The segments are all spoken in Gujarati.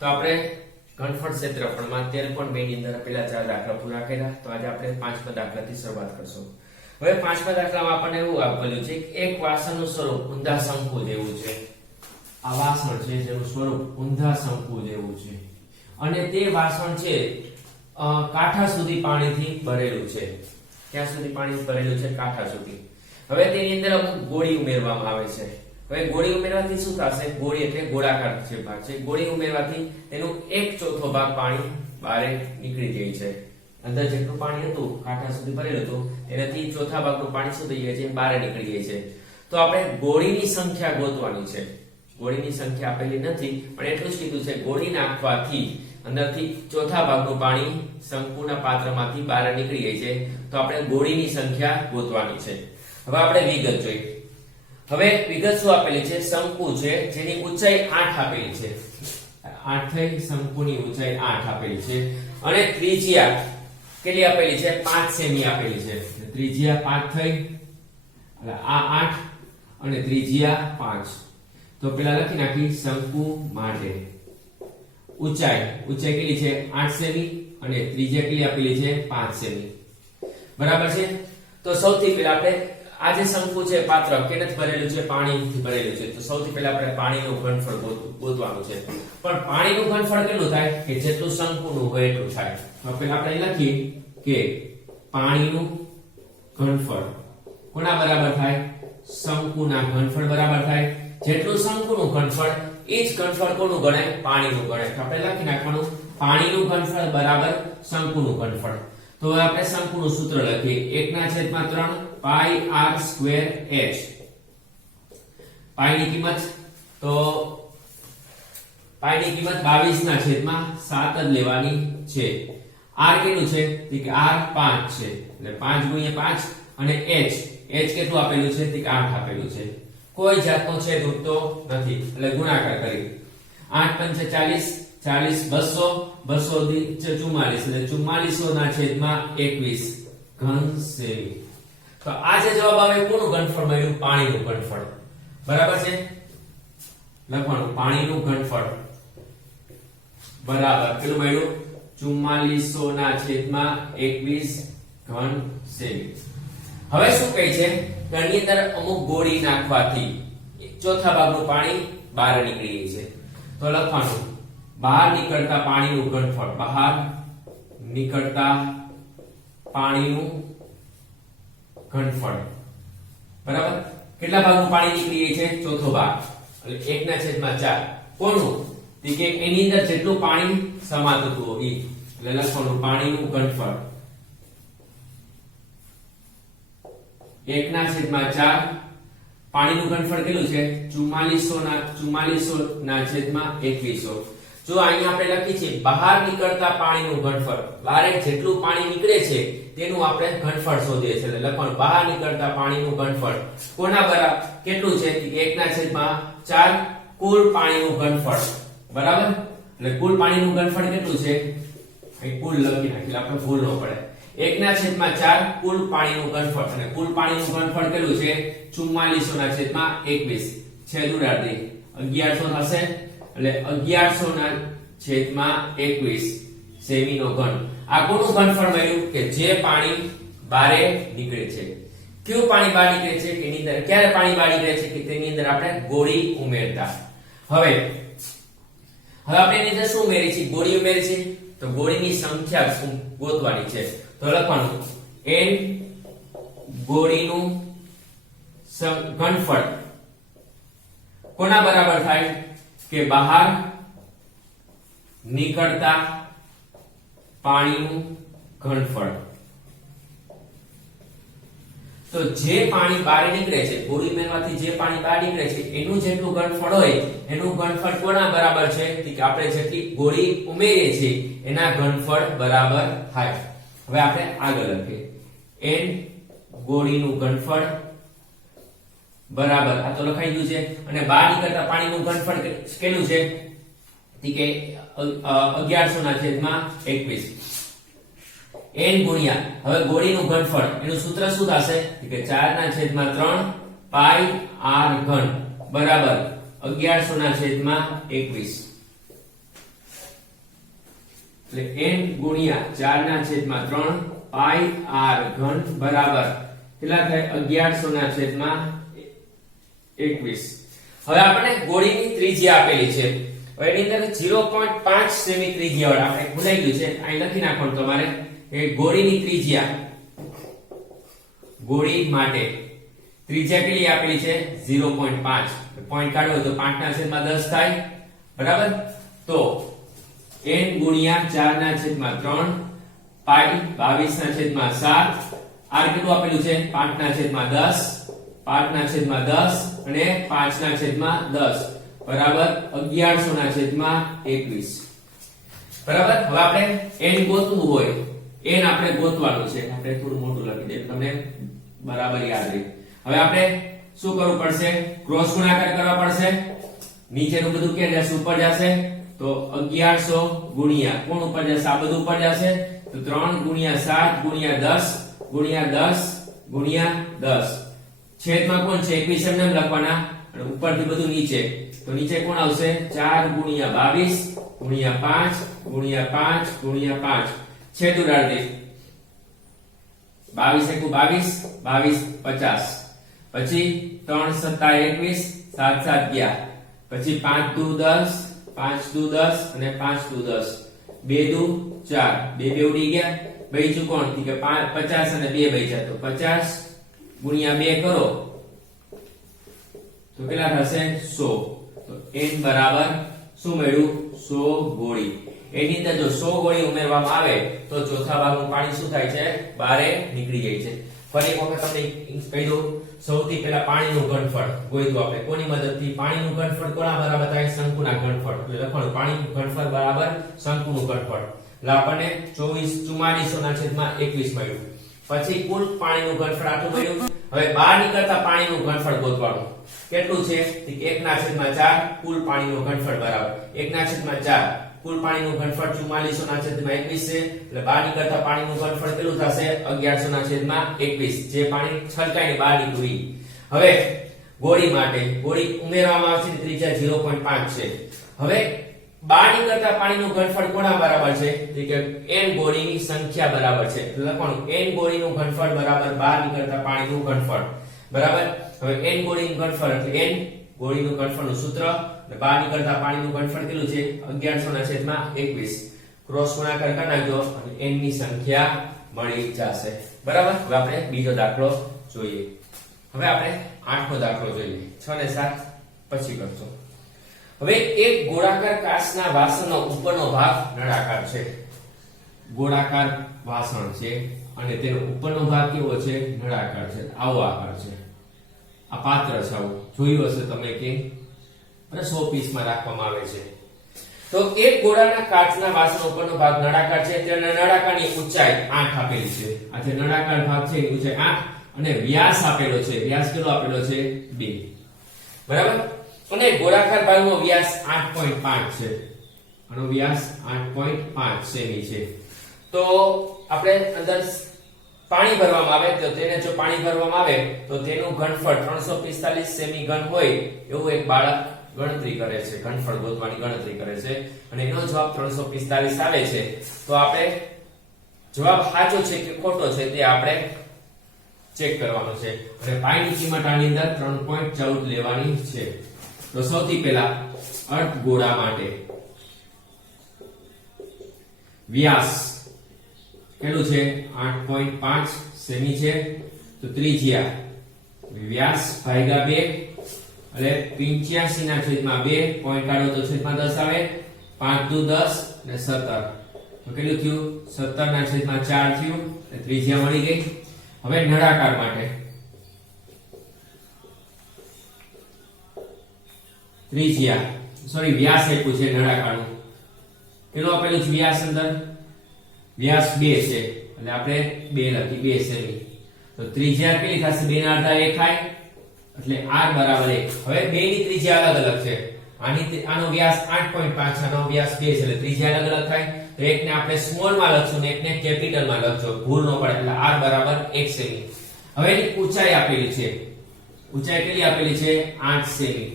તો આપણે ઘનફળ ક્ષેત્રફળમાં 13.2 ની અંદર પેલા 4 દાખલા પૂરા કર્યા. તો આજે આપણે 5મા દાખલાથી શરૂઆત કરશું. હવે 5મા દાખલામાં આપણને એવું આપેલું છે કે એક વાસણનું સ્વરૂપ ઊંધા શંકુ જેવું છે. આ વાસણ છે જેનું સ્વરૂપ ઊંધા શંકુ જેવું છે અને તે વાસણ છે કાંઠા સુધી પાણીથી ભરેલું છે. ક્યાં સુધી પાણી ભરેલું છે? કાંઠા સુધી. હવે તેની અંદર અમુક ગોળી ઉમેરવામાં આવે છે. હવે ગોળી ઉમેરવાથી શું થશે? ગોળી એટલે ગોળાકાર જે ભાગ છે. ગોળી ઉમેરવાથી તેનું 1/4 ભાગ પાણી બહાર નીકળી જાય છે. અંદર જેટલું પાણી હતું કાંઠા સુધી ભરેલું હતું તેનાથી ચોથા ભાગનું પાણી શું થઈ જાય છે? બહાર નીકળી જાય છે. તો આપણે ગોળીની સંખ્યા ગોતવાની છે. ગોળીની સંખ્યા આપેલી નથી પણ એટલું જ કીધું છે ગોળી નાખવાથી અંદરથી ચોથા ભાગનું પાણી શંકુના પાત્રમાંથી બહાર નીકળી જાય છે. તો આપણે ગોળીની સંખ્યા ગોતવાની છે. હવે આપણે વિગત જોઈએ. હવે વિગત શું આપેલી છે? શંકુ છે જેની ઊંચાઈ 8 આપેલી છે. 8 થઈ શંકુની ઊંચાઈ 8 આપેલી છે અને ત્રિજ્યા કેટલી આપેલી છે? 5 સેમી આપેલી છે. ત્રિજ્યા 5 થઈ એટલે આ 8 અને ત્રિજ્યા 5. તો પેલા લખી નાખી શંકુ માટે ઊંચાઈ કેટલી છે? 8 સેમી અને ત્રિજ્યા કેટલી આપેલી છે? 5 સેમી. બરાબર છે. તો સૌથી પહેલા આપણે આ જે શંકુ છે પાત્ર કેનાથી ભરેલું છે? પાણીથી ભરેલું છે. તો સૌથી પહેલા આપણે પાણીનું ઘનફળ ગોતવાનું છે. પણ પાણીનું ઘનફળ કેટલું થાય? કે જેટલું શંકુનું હોય એટલું થાય. તો પહેલા આપણે લખીએ કે પાણીનું ઘનફળ કોના બરાબર થાય? શંકુના ઘનફળ બરાબર થાય. જેટલું શંકુનું ઘનફળ એ જ ઘનફળ કોનું ગણાય? પાણીનું ગણાય. તો આપણે લખી નાખવાનું પાણીનું ઘનફળ બરાબર શંકુનું ઘનફળ. તો હવે આપણે શંકુનું સૂત્ર લખીએ 1/3 પાઈ r સ્ક્વેર h. પાઈની કિંમત 22/7 જ લેવાની છે. r કેટલું છે? કે r 5 છે એટલે 5 × 5 અને h કેટલું આપેલું છે? કે 8 આપેલું છે. કોઈ જાતનો છેદ ઉડતો નથી એટલે ગુણાકાર કરી 8 × 40 200 એટલે 44/21 ઘન સેમી. તો આ જે જવાબ આવે કોનું ઘનફળ મળ્યું? પાણીનું ઘનફળ. બરાબર છે. લખવાનું પાણીનું ઘનફળ બરાબર કેટલું મળ્યું? 44/21 ઘન સેમી. હવે શું કહે છે? તેની અંદર અમુક ગોળી નાખવાથી ચોથા ભાગનું પાણી બહાર નીકળી જાય છે. તો લખવાનું બહાર નીકળતા પાણીનું ઘનફળ. બહાર નીકળતા પાણીનું ઘનફળ બરાબર કેટલા ભાગનું પાણી નીકળી જાય છે? ચોથો ભાગ એટલે 1/4. કોનું? કે એની અંદર જેટલું પાણી સમાતું હતું એ એટલે લખવાનું પાણીનું ઘનફળ 1/4. પાણીનું ઘનફળ કેટલું છે? 44/21. જો અહીંયા આપણે લખી છે બહાર નીકળતા પાણીનું ઘનફળ. બહાર જેટલું પાણી નીકળે છે તેનું આપણે ઘનફળ શોધીએ છીએ. એટલે લખવાનું બહાર નીકળતા પાણીનું ઘનફળ કોના બરાબર કેટલું છે? 1/4 કુલ પાણીનું ઘનફળ. બરાબર એટલે કુલ પાણીનું ઘનફળ કેટલું છે? અહીં કુલ લખી નાખીએ આપણે ભૂલ ન પડે. 1/4 કુલ પાણીનું ઘનફળ અને કુલ પાણીનું ઘનફળ કેટલું છે? 44/21. છેદ ઉડાડી 1100 થશે એટલે 1100/21 સેમીનો ઘન. આ કોનું ઘનફળ મળ્યું? કે જે પાણી બારે નીકળે છે. કયું પાણી બહાર નીકળે છે? કે એની અંદર ક્યારે પાણી બહાર નીકળે છે? કે તેની અંદર આપણે ગોળી ઉમેરતા. હવે આપણે એની અંદર શું ઉમેરી છે? ગોળી ઉમેરી છે. તો ગોળીની સંખ્યા ગોતવાની છે. તો લખવાનું n ગોળીનું ઘનફળ કોના બરાબર થાય? કે બહાર નીકળતા પાણીનું ઘનફળ. તો જે પાણી બહાર નીકળે છે ગોળી ઉમેરવાથી જે પાણી બહાર નીકળે છે એનું જેટલું ઘનફળ હોય એનું ઘનફળ કોના બરાબર છે? કે આપણે જેટલી ગોળી ઉમેરીએ છીએ એના ઘનફળ બરાબર થાય. હવે આપણે આગળ લખીએ n ગોળીનું ઘનફળ બરાબર આ તો લખાઈ ગયું છે અને બહાર નીકળતા પાણીનું ઘનફળ કેટલું છે? કે 1100/21 n ગુણ્યા હવે ગોળીનું ઘનફળ એનું સૂત્ર શું થશે? કે 4/3 પાઈ r ઘન બરાબર 1100/21. એટલે n ગુણ્યા 4 ના છેદમાં 3 પાઈ r ઘન બરાબર કેટલા થાય 1100 ના છેદમાં 21. હવે આપણે ગોળીની ત્રિજ્યા આપેલી છે. હવે એની અંદર 0.5 સેમી ત્રિજ્યા વાળા આપણે ભૂલાઈ ગયું છે અહીં લખી નાખવાનું તમારે એ ગોળીની ત્રિજ્યા ગોળી માટે ત્રિજ્યા કેટલી આપેલી છે 0.5. પોઈન્ટ કાઢો તો 5 ના છેદમાં 10 થાય બરાબર. તો n ગુણ્યા 4 ના છેદમાં 3 પાઈ 22 ના છેદમાં 7 r કેટલું આપેલું છે 5 ના છેદમાં 10 5 ના છેદમાં 10 અને 5 ના છેદમાં 10 બરાબર 1100 ના છેદમાં 21. બરાબર. હવે આપણે n ગોતવું હોય n આપણે ગોતવાનું છે. આપણે થોડું મોટું લખી દઈએ તમને બરાબર યાદ રહે. હવે આપણે શું કરવું પડશે ક્રોસ ગુણાકાર કરવા પડશે. નીચેનું બધું ક્યાં જશે ઉપર જશે તો 1100 ગુણ્યા કોણ ઉપર જશે આ બધું ઉપર જશે તો 3 ગુણ્યા 7 ગુણ્યા 10 ગુણ્યા 10 ગુણ્યા 10 છેદમાં કોણ છે 21 એમને લખવાના અને ઉપરથી બધું નીચે તો નીચે કોણ આવશે 4 ગુણ્યા 22 ગુણ્યા 5 ગુણ્યા 5 ગુણ્યા 5 છેદ ઉડાડ દે 22 એકુ 22 22 50 પછી 3 7 21 7 7 ગયા પછી 5 દુ 10 5 દુ 10 અને 5 દુ 10 2 દુ 4 2 બે ઉડી ગયા બચ્યું કોણ કે 50 અને 2 બચ્યા તો 50 ગુણ્યા 2 કરો તો કેટલા થશે 100. તો n બરાબર શું મળ્યું 100 ગોળી. એની અંદર જો 100 ગોળી ઉમેરવામાં આવે તો ચોથા ભાગનું પાણી શું થાય છે બારે નીકળી જાય છે. ફરી એક વખત તમને કહી દઉં સૌથી પહેલા પાણીનું ઘનફળ ગોઈતું આપણે કોની મદદથી પાણીનું ઘનફળ કોના બરાબર થાય શંકુના ઘનફળ એટલે લખવાનું પાણીનું ઘનફળ બરાબર શંકુનું ઘનફળ એટલે આપણને 44 ના છેદમાં 21 મળ્યું. પછી કુલ પાણીનું ઘનફળ આટલું મળ્યું. હવે બહાર નીકળતા પાણીનું ઘનફળ ગોતવાનું કેટલું છે 1 ના છેદમાં 4 કુલ પાણીનું ઘનફળ બરાબર 1 ના છેદમાં 4 કુલ પાણીનું ઘનફળ 44 ના છેદમાં 21 છે એટલે બહાર નીકળતા પાણીનું ઘનફળ કેટલું થશે 1100 ના છેદમાં 21 જે પાણી છલકાઈને બહાર નીકળ્યું. હવે ગોળી માટે ગોળી ઉમેરવામાં આવશે ત્રિજ્યા 0.5 છે. હવે બહાર નીકળતા પાણીનું ઘનફળ કોના બરાબર છે કે n ગોળીની સંખ્યા બરાબર છે એટલે લખવાનું n ગોળીનું ઘનફળ બરાબર બહાર નીકળતા પાણીનું ઘનફળ બરાબર. હવે n ગોળીનું ઘનફળ એટલે n ગોળીનું ઘનફળનું સૂત્ર અને બહાર નીકળતા પાણીનું ઘનફળ કેટલું છે 1100 ના છેદમાં 21. ક્રોસ ગુણાકાર કરી નાખજો અને n ની સંખ્યા મળી જશે બરાબર. હવે આપણે બીજો દાખલો જોઈએ. હવે આપણે 8મો દાખલો જોઈએ 6 ને 7 પછી કરજો. હવે એક ગોળાકાર કાચના વાસણનો ઉપરનો ભાગ નળાકાર છે. ગોળાકાર વાસણ છે અને તેનો ઉપરનો ભાગ કેવો છે નળાકાર છે. આવો આકાર છે. આ પાત્ર છે આવું જોયું હશે તમે કે અને શો પીસમાં રાખવામાં આવે છે. તો એક ગોળાના કાચના વાસણ ઉપરનો ભાગ નળાકાર છે. તેના નળાકારની ઊંચાઈ 8 આપેલી છે. આ જે નળાકાર ભાગ છે એની ઊંચાઈ 8 અને વ્યાસ આપેલો છે. વ્યાસ કેટલો આપેલો છે 2 બરાબર. અને ગોળાકાર ભાગનો વ્યાસ 8.5 છે. આનો વ્યાસ 8.5 સેમી છે. તો આપણે અંદર પાણી ભરવામાં આવે તો તેને જો પાણી ભરવામાં આવે તો તેનું ઘનફળ 345 સેમી ઘન હોય એવું એક બાળક ગણતરી કરે છે. ઘનફળ ગોતવાની ગણતરી કરે છે અને એનો જવાબ 345 આવે છે. તો આપણે જવાબ સાચો છે કે ખોટો છે તે આપણે ચેક કરવાનો છે અને પાઈની કિંમત આની અંદર 3.14 લેવાની છે. તો સૌથી પહેલા અર્ધગોળા માટે વ્યાસ કેટલું છે 8.5 સેમી છે. તો ત્રિજ્યા વ્યાસ ભાગ્યા 2 એટલે 85 ના છેદમાં 2 પોઈન્ટ કાઢો તો છેદમાં 10 આવે 5 દુ 10 અને 17 તો કેટલું થયું 17 ના છેદમાં 4 થયું એટલે ત્રિજ્યા મળી ગઈ. હવે નળાકાર માટે ત્રિજ્યા સોરી વ્યાસ આપ્યું છે નળાકારનું કેટલું આપેલું છે વ્યાસ અંદર વ્યાસ 2 છે એટલે આપણે 2 લખી 2 સેમી. તો ત્રિજ્યા કેટલી થશે 2 ના અડધા 1 થાય એટલે r બરાબર 1. હવે બે ની ત્રિજ્યા અલગ અલગ છે. આનો વ્યાસ 8.5 આનો વ્યાસ 2 છે એટલે ત્રિજ્યા અલગ અલગ થાય. તો એકને આપણે સ્મોલ માં લખશું ને એકને કેપિટલ માં લખજો ભૂલ ન પડે એટલે r બરાબર 1 સેમી. હવે એની ઊંચાઈ આપેલી છે. ઊંચાઈ કેટલી આપેલી છે 8 સેમી.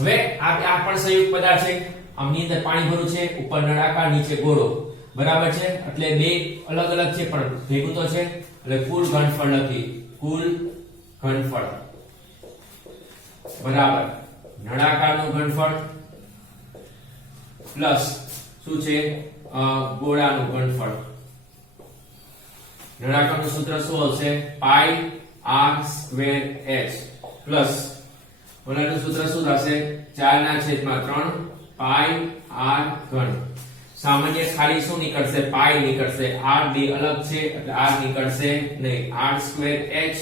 હવે આ પણ સંયુક્ત પદાર્થ છે. આમની અંદર પાણી ભર્યું છે ઉપર નળાકાર નીચે ગોળો બરાબર છે, એટલે બે અલગ અલગ છે પણ ભેગું તો છે, એટલે કુલ ઘનફળ લખી, કુલ ઘનફળ બરાબર નળાકારનું ઘનફળ પ્લસ શું છે ગોળાનું ઘનફળ. નળાકારનું સૂત્ર શું હશે? પાઈ r સ્ક્વેર h પ્લસ ગોળાનું સૂત્ર શું થશે? 4/3 પાઈ r ઘન. સામાન્ય ખાલી શું નીકળશે? પાઈ નીકળશે, r બે અલગ છે એટલે r નીકળશે નહીં, r square h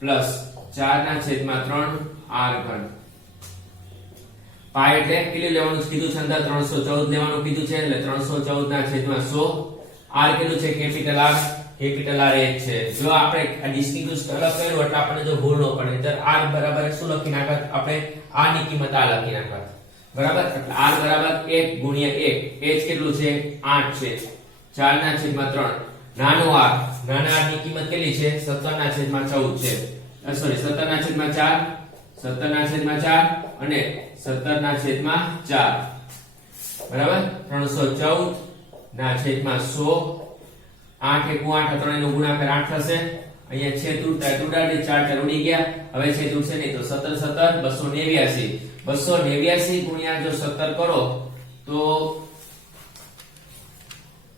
plus 4/3 r ઘન. પાઈ એટલે કેટલું લેવાનું કીધું છે? અંદર 314 લેવાનું કીધું છે એટલે 314/100. r કેટલું છે? કેપિટલ R, કેપિટલ R એક છે. જો આપણે આ ડિસ્ટિંગ્વિશ અલગ કર્યું એટલે આપણે જો ભૂલ ન પડે તો r બરાબર શું લખી નાખત? આપણે r ની કિંમત આ લખી નાખત બરાબર. એટલે r બરાબર 1 ગુણ્યા 1, h કેટલું છે? 8 છે, 4/3. નાનો r, નાના r ની કિંમત કેટલી છે? 17/14 છે. સોરી 17/4, 17/4 અને 17/4 બરાબર. 314/100. 8 * 8 ત્રણેયનો ગુણાકાર 8 થશે. અહીંયા છેદ ઉડાડી 4 ઉડી ગયા. હવે છેદ ઉડશે નહીં તો 17 289. 289 ગુણ્યા જો 17 કરો તો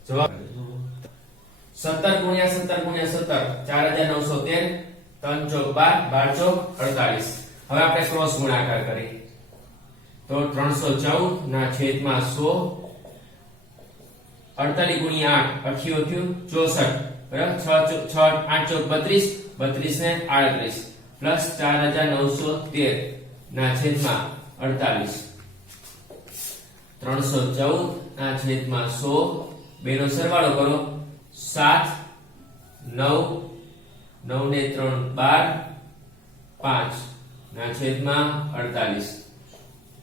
જવાબ 17 ગુણ્યા 17 ગુણ્યા 17 4913. 3 ચોક 12, 12 ચોક 48. હવે આપણે ક્રોસ ગુણાકાર કરી તો 314/100. 48 ગુણ્યા 8 88 64 બરાબર. 6 8 ચોક 32, 32 ને 38 પ્લસ 4913/48. 314/100 બેનો સરવાળો કરો 7 9 9 ને 3 12 5/48.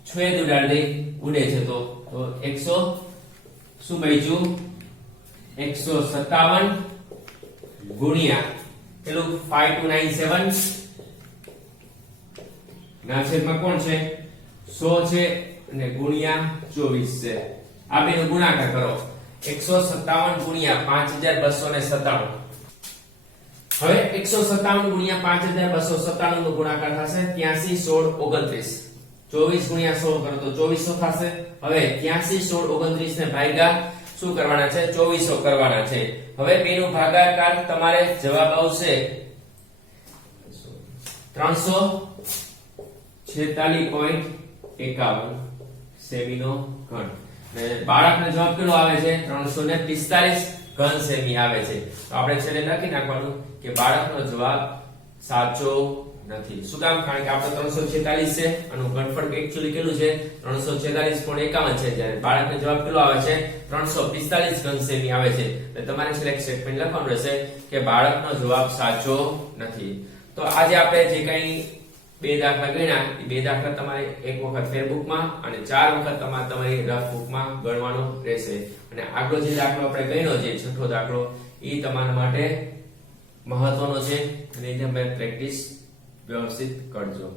છેદ ઉડાડી ઉડે છે તો 100 શું બચ્યું? 157 ગુણ્યા પેલું 5297 ના છેદમાં કોણ છે? 100 છે અને ગુણ્યા 24 છે. આ બેનો ગુણાકાર કરો 157 ગુણ્યા 5297. હવે 157 ગુણ્યા 5297 નો ગુણાકાર થશે 83 16 29. 24 ગુણ્યા 100 કરો તો 2400 થશે. હવે 83 16 29 ને ભાગ્યા શું કરવાના છે? 2400 કરવાના છે. હવે બેનો ભાગાકાર તમારે જવાબ આવશે 346.51 સેમીનો ઘન. અને બાળકનો જવાબ કેટલો આવે છે? 345 ઘન સેમી આવે છે. તો આપણે છેલ્લે લખી નાખવાનું કે બાળકનો જવાબ સાચો નથી. શું કામ? કારણ કે આપણે 346 છે અને ઘનફળ એક્ચ્યુઅલી કેટલું છે? 346.51 છે. જ્યારે બાળકનો જવાબ કેટલો આવે છે? 345 ઘન સેમી આવે છે. એટલે તમારે છેલ્લે એક સ્ટેટમેન્ટ લખવાનું રહેશે કે બાળકનો જવાબ સાચો નથી. તો આજે આપણે જે કંઈ બે દાખલા ગણ્યા એ બે દાખલા તમારે એક વખત ફેરબુકમાં અને 4 વખત તમારી રફ બુકમાં ગણવાનો રહેશે. અને આગલો જે દાખલો આપણે ગણ્યો છે છઠ્ઠો દાખલો એ તમારા માટે મહત્વનો છે અને એને તમે પ્રેક્ટિસ વ્યવસ્થિત કરજો.